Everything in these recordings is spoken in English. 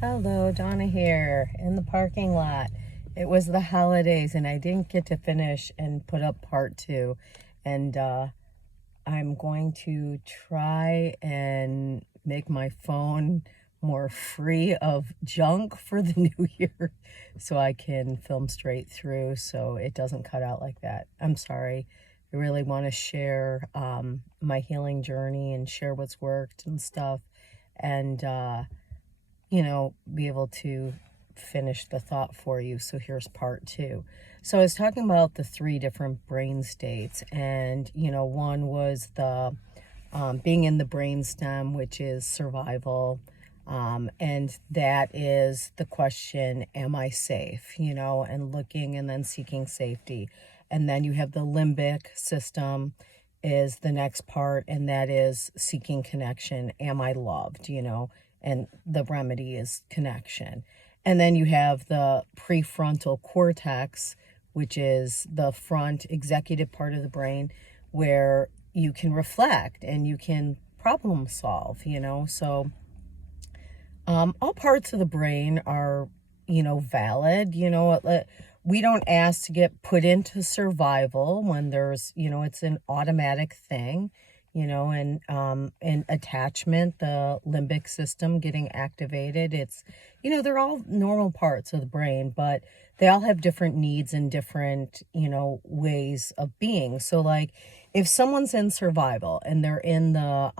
Hello, Donna here in the parking lot. It was the holidays and I didn't get to finish and put up part two. And I'm going to try and make my phone more free of junk for the new year so I can film straight through so it doesn't cut out like that. I'm sorry. I really want to share my healing journey and share what's worked and stuff. And, be able to finish the thought for you. So here's part two. So I was talking about the three different brain states, and one was the being in the brainstem, which is survival. And that is the question, am I safe? And looking and then seeking safety. And then you have the limbic system is the next part, and that is seeking connection. Am I loved? And the remedy is connection. And then you have the prefrontal cortex, which is the front executive part of the brain where you can reflect and you can problem solve. So all parts of the brain are, valid. We don't ask to get put into survival when there's, it's an automatic thing. And attachment, the limbic system getting activated. It's, they're all normal parts of the brain, but they all have different needs and different, ways of being. So like if someone's in survival and they're in the,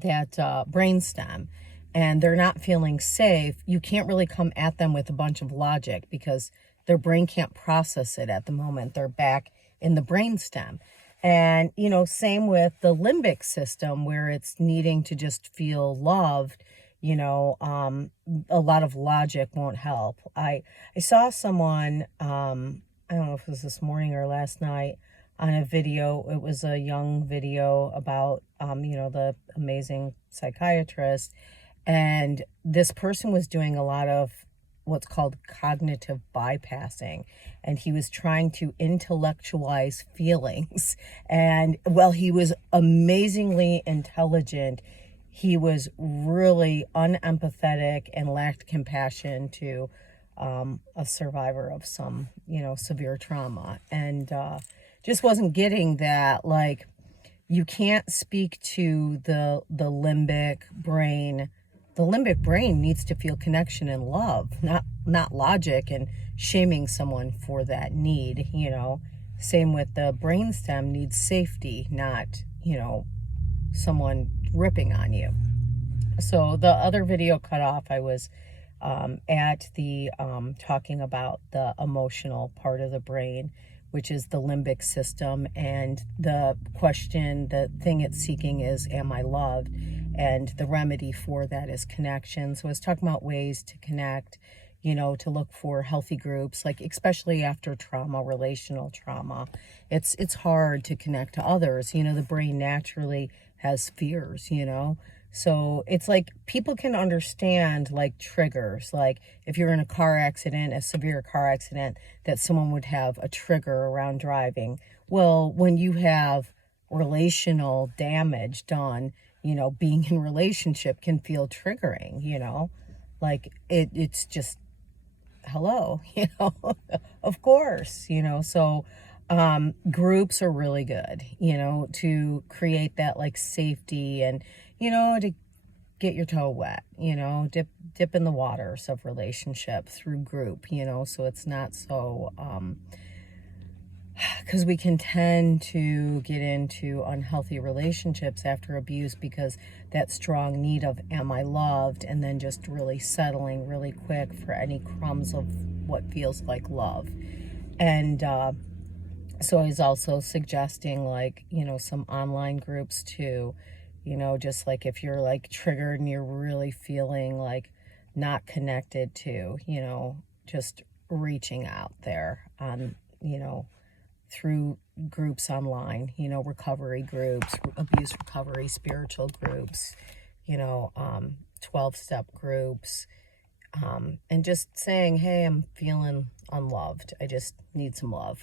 brainstem and they're not feeling safe, you can't really come at them with a bunch of logic because their brain can't process it at the moment. They're back in the brainstem. And, same with the limbic system where it's needing to just feel loved, a lot of logic won't help. I saw someone, I don't know if it was this morning or last night, on a video. It was a young video about, the amazing psychiatrist. And this person was doing a lot of what's called cognitive bypassing. And he was trying to intellectualize feelings. And while he was amazingly intelligent, he was really unempathetic and lacked compassion to a survivor of some, severe trauma. And just wasn't getting that, like, you can't speak to the limbic brain. The limbic brain needs to feel connection and love, not logic and shaming someone for that need. Same with the brainstem, needs safety, not someone ripping on you. So the other video cut off, I was at the talking about the emotional part of the brain, which is the limbic system, and the thing it's seeking is, am I loved? And the remedy for that is connection. So I was talking about ways to connect, to look for healthy groups, like especially after trauma, relational trauma. It's hard to connect to others. The brain naturally has fears, So it's like people can understand like triggers, like if you're in a car accident, a severe car accident, that someone would have a trigger around driving. Well, when you have relational damage done, being in relationship can feel triggering, like it's just, hello, of course, so groups are really good, to create that like safety and, to get your toe wet, dip in the waters of relationship through group, so it's not so, because we can tend to get into unhealthy relationships after abuse because that strong need of am I loved, and then just really settling really quick for any crumbs of what feels like love. And so I was also suggesting like, some online groups too, just like if you're like triggered and you're really feeling like not connected to, just reaching out there on, through groups online, recovery groups, abuse recovery, spiritual groups, 12-step groups, and just saying, hey, I'm feeling unloved. I just need some love,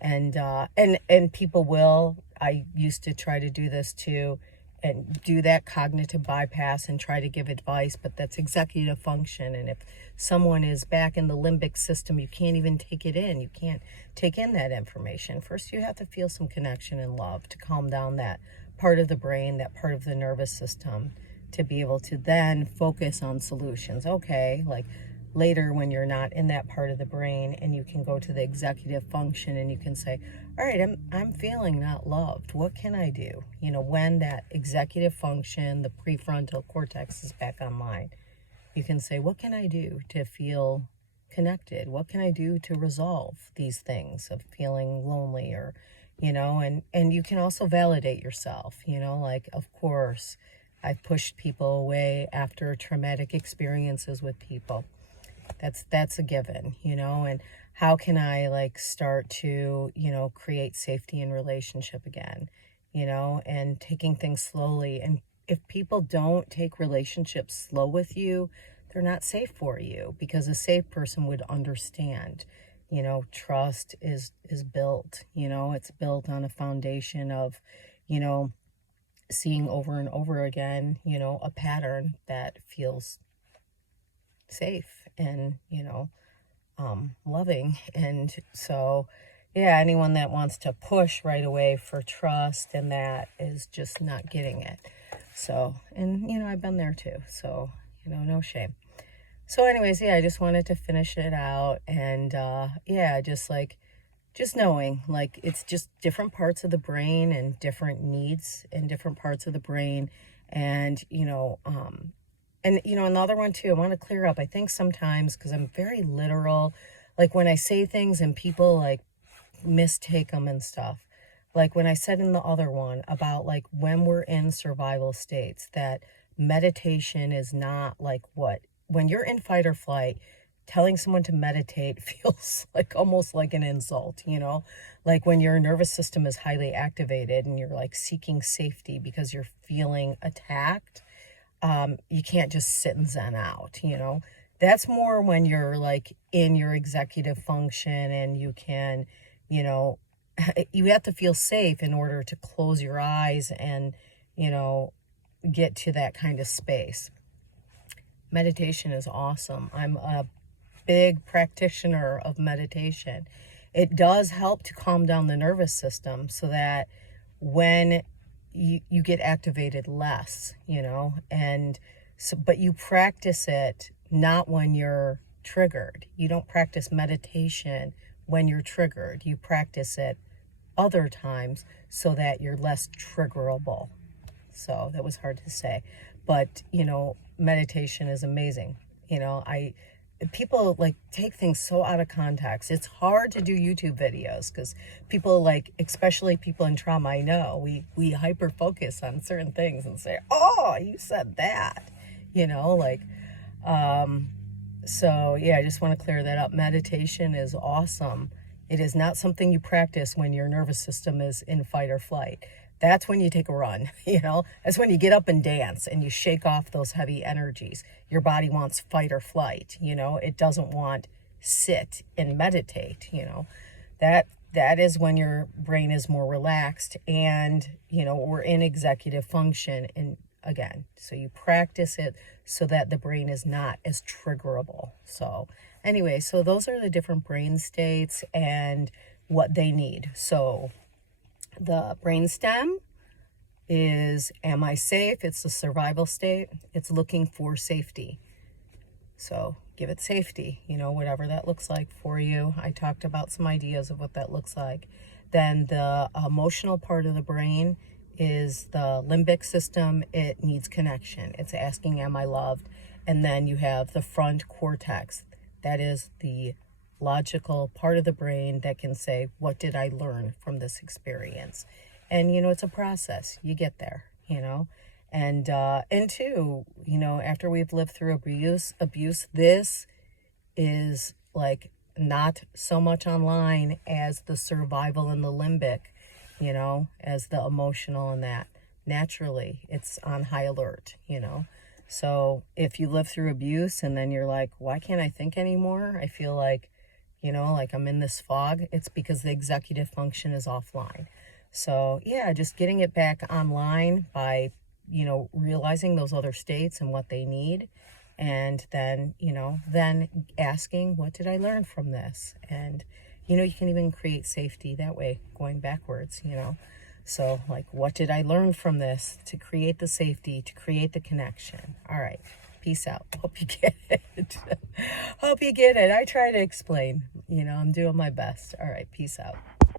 and people will. I used to try to do this too, and do that cognitive bypass and try to give advice, but that's executive function. And if someone is back in the limbic system, you can't even take it in. You can't take in that information. First, you have to feel some connection and love to calm down that part of the brain, that part of the nervous system, to be able to then focus on solutions. Okay, like later when you're not in that part of the brain, and you can go to the executive function and you can say, all right, I'm feeling not loved. What can I do? You know, when that executive function, the prefrontal cortex is back online, you can say, what can I do to feel connected? What can I do to resolve these things of feeling lonely? Or, you know, and you can also validate yourself, you know, like, of course, I've pushed people away after traumatic experiences with people. That's a given, you know. And how can I like start to, you know, create safety in relationship again, you know, and taking things slowly. And if people don't take relationships slow with you, they're not safe for you, because a safe person would understand. You know, trust is built, you know, it's built on a foundation of, you know, seeing over and over again, you know, a pattern that feels safe and, you know, loving. And so, yeah, anyone that wants to push right away for trust and that is just not getting it. So, and, you know, I've been there too. So, you know, no shame. So anyways, yeah, I just wanted to finish it out. And, yeah, just knowing, like, it's just different parts of the brain and different needs in different parts of the brain. And, and, you know, another one too, I want to clear up. I think sometimes, because I'm very literal, like when I say things and people like mistake them and stuff. Like when I said in the other one about like when we're in survival states, that meditation is not like what, when you're in fight or flight, telling someone to meditate feels like almost like an insult, you know? Like when your nervous system is highly activated and you're like seeking safety because you're feeling attacked, you can't just sit and zen out, you know. That's more when you're like in your executive function and you can, you know, you have to feel safe in order to close your eyes and, you know, get to that kind of space. Meditation is awesome. I'm a big practitioner of meditation. It does help to calm down the nervous system so that when you get activated less, you know, and so, but you practice it not when you're triggered. You don't practice meditation when you're triggered. You practice it other times so that you're less triggerable. So that was hard to say, but you know, meditation is amazing. You know, people like take things so out of context. It's hard to do YouTube videos because people like, especially people in trauma, I know we hyper focus on certain things and say, oh, you said that, you know, like, so yeah, I just want to clear that up. Meditation is awesome. It is not something you practice when your nervous system is in fight or flight. That's when you take a run, you know. That's when you get up and dance and you shake off those heavy energies. Your body wants fight or flight, you know. It doesn't want sit and meditate, you know. That is when your brain is more relaxed and, you know, we're in executive function. And again, so you practice it so that the brain is not as triggerable. So anyway, so those are the different brain states and what they need. So the brainstem is, am I safe? It's the survival state. It's looking for safety. So give it safety, you know, whatever that looks like for you. I talked about some ideas of what that looks like. Then the emotional part of the brain is the limbic system. It needs connection. It's asking, am I loved? And then you have the front cortex. That is the logical part of the brain that can say, what did I learn from this experience? And, you know, it's a process. You get there, you know. And two, you know, after we've lived through abuse, this is like not so much online as the survival and the limbic, you know, as the emotional and that. Naturally, it's on high alert, you know. So if you live through abuse and then you're like, why can't I think anymore? I feel like, you know, like I'm in this fog. It's because the executive function is offline. So yeah, just getting it back online by you know, realizing those other states and what they need. And then, you know, then asking, what did I learn from this? And, you know, you can even create safety that way, going backwards, you know. So, like, what did I learn from this to create the safety, to create the connection? All right. Peace out. Hope you get it. Hope you get it. I try to explain. You know, I'm doing my best. All right. Peace out.